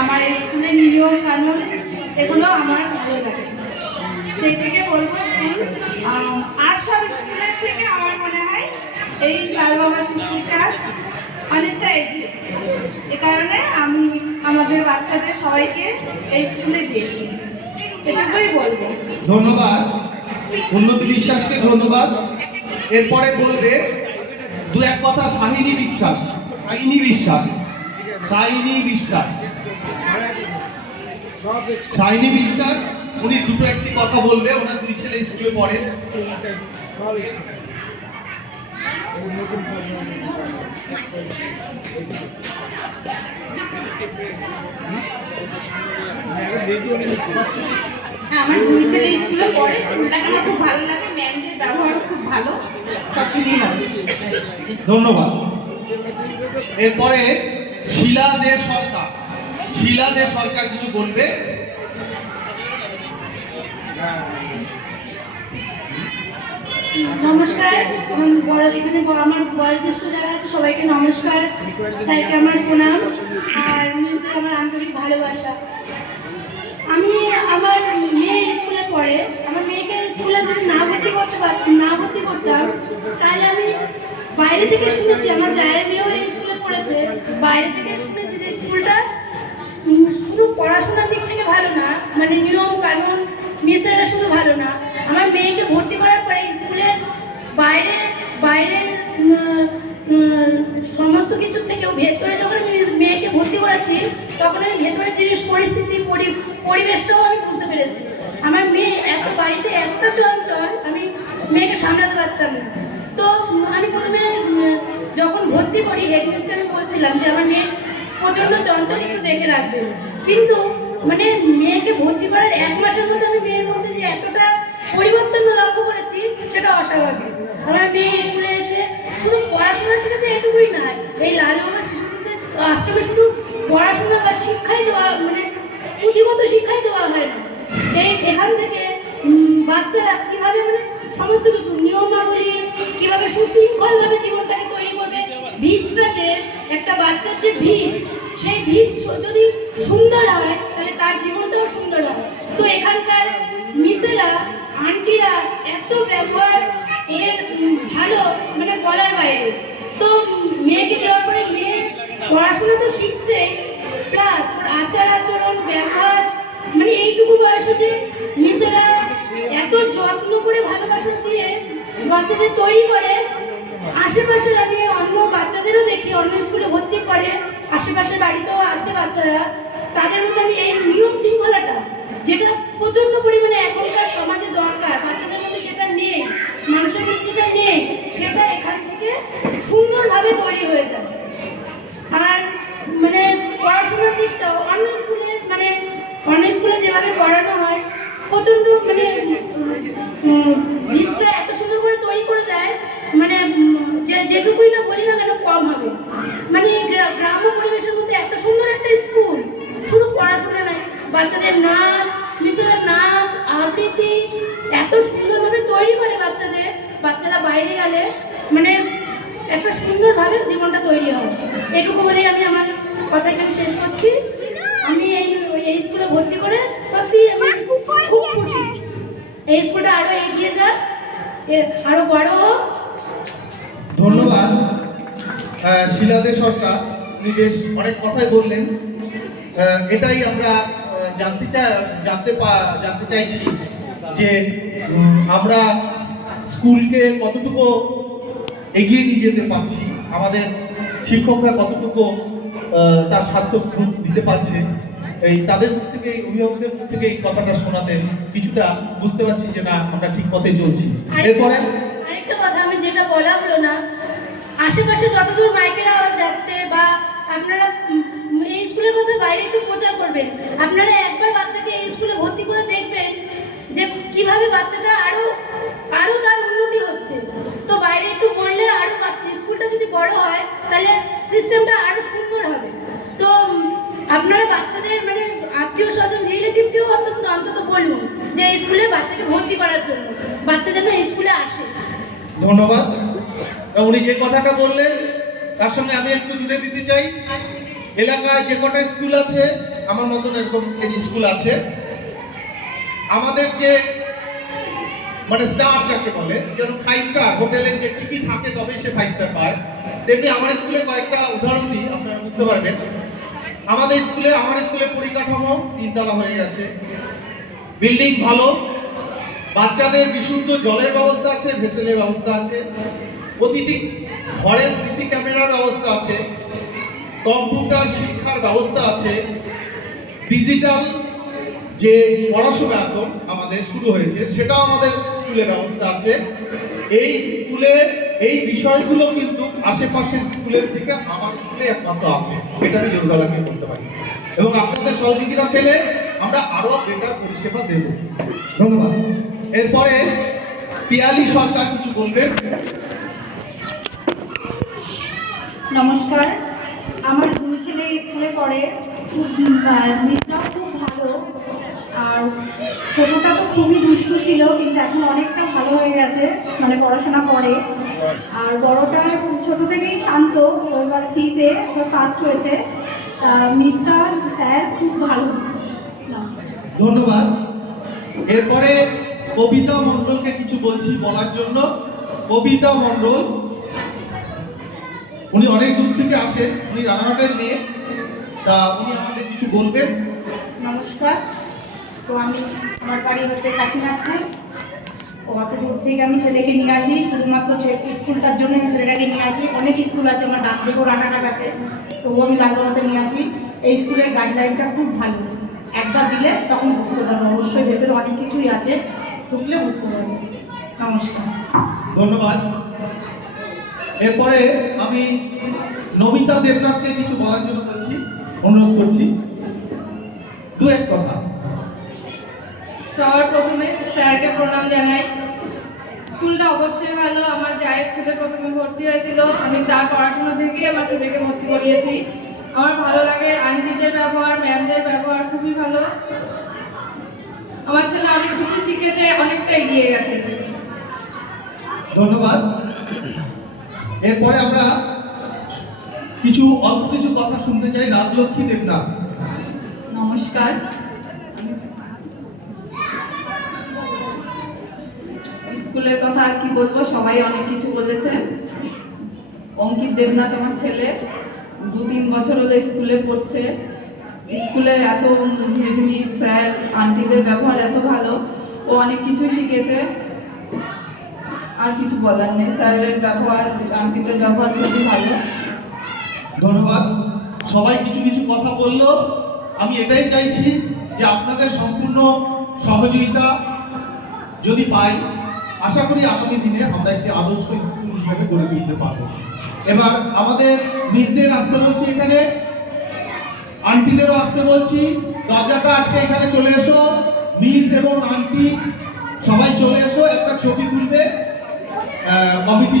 আমার স্কুলের নিয়ম কানুন এগুলো আমার ভালো লাগে। সেই থেকে বলবো স্কুল আর সব স্কুলের থেকে আমার মনে হয় এই লালবাবা শিশু বিকাশ অনেকটা এগিয়ে। এ কারণে আমি আমাদের বাচ্চাদের সবাইকে এই স্কুলে দিয়েছি, এটুকুই বলবো। ধন্যবাদ উন্নতি বিশ্বাসকে, ধন্যবাদ। এরপরে বলবে দু এক কথা শাহিনী বিশ্বাস। শাহিনী বিশ্বাস, শাহিনী বিশ্বাস, শাহিনী বিশ্বাস উনি দুটো একটি কথা বলবে। ওনার দুই ছেলে স্কুলে পড়ে। আমার দুই ছেলে স্কুলে পড়ে, স্কুলটাকে আমার খুব ভালো লাগে, ম্যামদের ব্যবহারও খুব ভালো, সব কিছুই ভালো। ধন্যবাদ। এরপরে শিলা দে সরকার। শিলা দে সরকার কিছু বলবে। নমস্কার, এখানে আমার বয়োজ্যেষ্ঠ যারা আছে সবাইকে নমস্কার, স্যারকে আমার প্রণাম, আর মিসদের আমার আন্তরিক ভালোবাসা। আমি আমার মেয়ে স্কুলে পড়ে, আমার মেয়েকে স্কুলে যদি না ভর্তি করতাম তাহলে আমি বাইরে থেকে শুনেছি, আমার জায়ের মেয়েও এই স্কুলে পড়েছে, বাইরে থেকে শুনেছি যে স্কুলটা শুধু পড়াশোনার দিক থেকে ভালো না, মানে নিয়ম কানুন মিসেরা শুধু ভালো না, আমার মেয়েকে ভর্তি করার পরে স্কুলের বাইরে বাইরের সমস্ত কিছুর থেকেও ভেতরে যখন আমি মেয়েকে ভর্তি করেছি তখন আমি ভেতরের জিনিস পরিস্থিতি পরিবেশটাও আমি বুঝতে পেরেছি। আমার মেয়ে এত বাড়িতে এতটা চঞ্চল, আমি মেয়েকে সামলাতে পারতাম না। তো আমি প্রথমে যখন ভর্তি করি হেডমিস্টারকে আমি বলছিলাম যে আমার মেয়ে প্রচণ্ড চঞ্চল, একটু দেখে রাখবে। কিন্তু মানে মেয়েকে ভর্তি করার 1 মাসের মধ্যে আমি মেয়ের মধ্যে যে এতটা পরিবর্তন লক্ষ্য করেছি সেটা অস্বাভাবিক। আমার মেয়ে স্কুলে এসে শুধু পড়াশোনা শেখাতে এটুকুই না, এই লালবাবা শিশু বিকাশ আশ্রমে শুধু পড়াশোনা বা শিক্ষাই দেওয়া, মানে পুঁথিগত শিক্ষাই দেওয়া হয় না, এখান থেকে বাচ্চারা কীভাবে মানে সমস্ত কিছু নিয়মাবলী কীভাবে সুশৃঙ্খলভাবে জীবনটাকে তৈরি করবে, ভিতটা যে একটা বাচ্চার যে ভিত, সেই ভিত যদি সুন্দর হয় তাহলে তার জীবনটাও সুন্দর হয়। তো এখানকার মিসেরা আন্টিরা এত ব্যবহার এদের ভালো, মানে বলার বাইরে। তো মেয়েকে দেওয়ার পরে মেয়ে পড়াশোনা তো শিখছে, প্লাস ওর আচার আচরণ ব্যবহার, মানে এইটুকু বয়সে যে মিসেরা এত যত্ন করে ভালোবাসা দিয়ে বাচ্চাদের তৈরি করে। আশেপাশের আমি অন্য বাচ্চাদেরও দেখি অন্য স্কুলে ভর্তি করে, আশেপাশের বাড়িতেও আছে বাচ্চারা, তাদের মধ্যে আমি এই নিয়ম শৃঙ্খলাটা যেটা প্রচণ্ড পরিমাণে এখনকার সমাজে দরকার, বাচ্চাদের মধ্যে যেটা নেই, মানুষের মধ্যে যেটা নেই, সেটা এখান থেকে সুন্দরভাবে তৈরি হয়ে যায়। আর মানে পড়াশোনার দিকটাও অন্য স্কুলে যেভাবে পড়ানো হয় প্রচণ্ড, মানে ভিতটা এত সুন্দর করে তৈরি করে দেয়, মানে যেটুকুই না বলি না কেন কম হবে। মানে গ্রাম্য পরিবেশের মধ্যে এত সুন্দর একটা স্কুল, শুধু পড়াশোনা নয়, বাচ্চাদের নাচ, মিসেরা নাচ আবৃত্তি এত সুন্দরভাবে তৈরি করে বাচ্চারা বাইরে গেলে মানে একটা সুন্দরভাবে জীবনটা তৈরি হয়। এটুকু বলেই আমি আমার কথাটা শেষ করছি। আমি এই স্কুলে ভর্তি করে সত্যি আমি খুব খুশি। এই স্কুলটা আরো এগিয়ে যাক, আরো বড় হোক। ধন্যবাদ শিলা দে সরকার, উনি বেশ অনেক কথাই বললেন। এটাই আমরা জানতে চাইছি যে আমরা স্কুলকে কতটুকু এগিয়ে নিয়ে যেতে পারছি, আমাদের শিক্ষকরা কতটুকু তার সার্থক রূপ দিতে পারছে। এই তাদের মুখ থেকে, অভিভাবকদের মুখ থেকে এই কথাটা শোনাতে কিছুটা বুঝতে পারছি যে না, আমরা ঠিক পথে চলছি। এরপরে আরেকটা কথা আমি যেটা বলা হলো না, আশেপাশে যতদূর মাইকের আওয়াজ যাচ্ছে বা আপনারা এই স্কুলের কথা বাইরে একটু প্রচার করবেন, আপনারা একবার বাচ্চাকে এই স্কুলে ভর্তি করে দেখবেন যে কিভাবে বাচ্চাটা আরো তার উন্নতি হচ্ছে। তো বাইরে একটু পড়লে আরো স্কুলটা যদি বড় হয় তাহলে সিস্টেমটা আরো সুন্দর হবে। তো আপনারা বাচ্চাদের মানে আত্মীয় স্বজন রিলেটিভকেও অন্তত বলুন যে এই স্কুলে বাচ্চাকে ভর্তি করার জন্য, বাচ্চা যেন এই স্কুলে আসে। ধন্যবাদ। উনি যে কথাটা বললেন তার সঙ্গে আমি একটু জুড়ে দিতে চাই। এলাকায় যে কটা স্কুল আছে আমার মতন এরকম কেজি স্কুল আছে। আমাদের যে মানে স্টার যাকে বলে, যেমন 5 স্টার হোটেলে যে টিকি থাকে তবেই সে 5 স্টার পায়, তেমনি আমার স্কুলে কয়েকটা উদাহরণ দিই, আপনারা বুঝতে পারবেন। আমার স্কুলে পরিকাঠামো 3 তলা হয়ে গেছে, বিল্ডিং ভালো, বাচ্চাদের বিশুদ্ধ জলের ব্যবস্থা আছে, ভেসেলের ব্যবস্থা আছে, প্রতিটি ঘরে সিসি ক্যামেরার ব্যবস্থা আছে, কম্পিউটার শিক্ষার ব্যবস্থা আছে, ডিজিটাল যে পড়াশোনা এখন আমাদের শুরু হয়েছে সেটাও আমাদের স্কুলে ব্যবস্থা আছে। এই স্কুলে এই বিষয়গুলো কিন্তু আশেপাশের স্কুলের থেকে আমার স্কুলে একমাত্র আছে, এটা আমি জোর গলাকে বলতে পারি, এবং আপনাদের সহযোগিতা পেলে আমরা আরো বেটার পরিষেবা দেব। ধন্যবাদ। এরপরে পিয়ালি সরকার কিছু বলবেন। নমস্কার, আমার দুই ছেলে স্কুলে পড়ে, মিসটাও খুব ভালো, আর ছোটটা তো খুবই দুষ্টু ছিল কিন্তু এখন অনেকটা ভালো হয়ে গেছে, মানে পড়াশোনা করে। আর বড়টা ছোট থেকেই শান্ত, এবার 3-তে ফার্স্ট হয়েছে। মিস্টার স্যার খুব ভালো। ধন্যবাদ। এরপরে কবিতা মণ্ডলকে কিছু বলার জন্য। কবিতা মণ্ডল, উনি অনেক দূর থেকে আসেন, উনি রানাঘাটের মেয়ে, তা উনি আমাদের কিছু বলবেন। নমস্কার, তো আমি আমার বাড়ি হচ্ছে কাশীনাথপুর। অত দূর থেকে আমি ছেলেকে নিয়ে আসি শুধুমাত্র স্কুলটার জন্য, আমি ছেলেটাকে নিয়ে আসি। অনেক স্কুল আছে আমার ডাক দিকেও রানাঘাট আছে, তবুও আমি লালবাগাতে নিয়ে আসি। এই স্কুলের গাইডলাইনটা খুব ভালো, একবার দিলে তখন বুঝতে পারবো। অবশ্যই ভেতরে অনেক কিছুই আছে, ঢুকলে বুঝতে পারবো। নমস্কার। ধন্যবাদ। এরপরে আমি নমিতা দেবনাথকে কিছু বলার জন্য বলছি, অনুরোধ করছি, 2-1 কথা। সবার প্রথমে স্যারকে প্রণাম জানাই। স্কুলটা অবশ্যই ভালো। আমার জায়ের ছেলে প্রথমে ভর্তি হয়েছিল, আমি তার পড়াশোনা থেকে আমার ছেলেকে ভর্তি করিয়েছি। আমার ভালো লাগে আন্টিদের ব্যবহার, ম্যামদের ব্যবহার খুবই ভালো। আমার ছেলে অনেক কিছু শিখেছে, অনেকটা এগিয়ে গেছে। ধন্যবাদ। এরপরে আমরা অল্প কিছু কথা শুনতে চাই রাজলক্ষ্মী দেবনাথ। নমস্কার, স্কুলের কথা আর কি বলবো, সবাই অনেক কিছু বলেছে। অঙ্কিত দেবনাথ আমার ছেলে, 2-3 বছর হলো স্কুলে পড়ছে। স্কুলের এত হেডমিস স্যার আন্টিদের ব্যবহার এত ভালো, ও অনেক কিছুই শিখেছে। আর কিছু বলার নেই, স্যারের ব্যবহার আন্টিদের ব্যবহার খুবই ভালো। ধন্যবাদ। সবাই কিছু কিছু কথা বললো। আমি এটাই চাইছি যে আপনাদের সম্পূর্ণ সহযোগিতা যদি পাই, আশা করি আগামী দিনে আমরা একটি আদর্শ স্কুল হিসেবে গড়ে তুলতে পারবো। এবার আমাদের মিসদের আসতে বলছি, এখানে আন্টিদেরও আসতে বলছি, দরজাটা আটকে এখানে চলে এসো। মিস এবং আন্টি সবাই চলে এসো, একটা ছবি তুলবে কমিটি